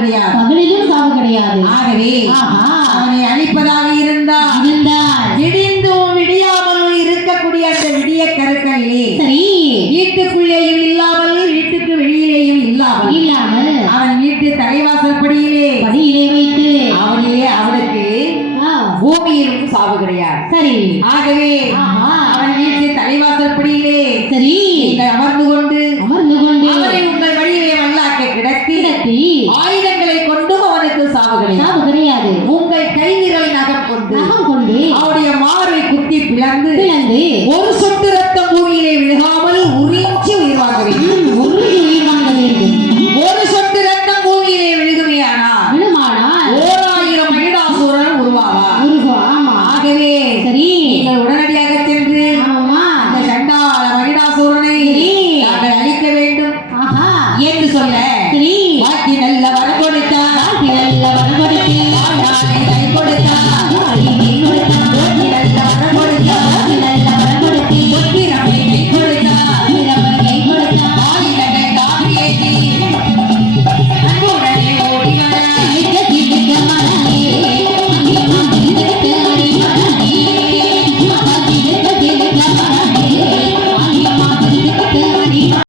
கிடையாது, பகலிலும் சாவு கிடையாது. ஆகவே அவனை அழிப்பதாக இருந்தால் விடிந்தும் விடியாமலும் இருக்கக்கூடிய அந்த விடிய கருக்களிலே சரி வீட்டுக்குள்ளேயும் இல்லாமல் வீட்டுக்கு வெளியிலேயும் இல்லாமல் அவன் வீட்டு தலைவாசல் படியிலே வைத்து அவனுக்கு பூமியிலும் சாவு கிடையாது. சரி ஆகவே அவன் வீட்டு தலைவாசல் படியிலே சரி நீங்கள் அமர்ந்து கொண்டு அவனை உங்கள் வழியிலே வல்லாக்க கிடத்தி ஆயுதங்களை கொண்டும் அவனுக்கு சாவு கிடையாது.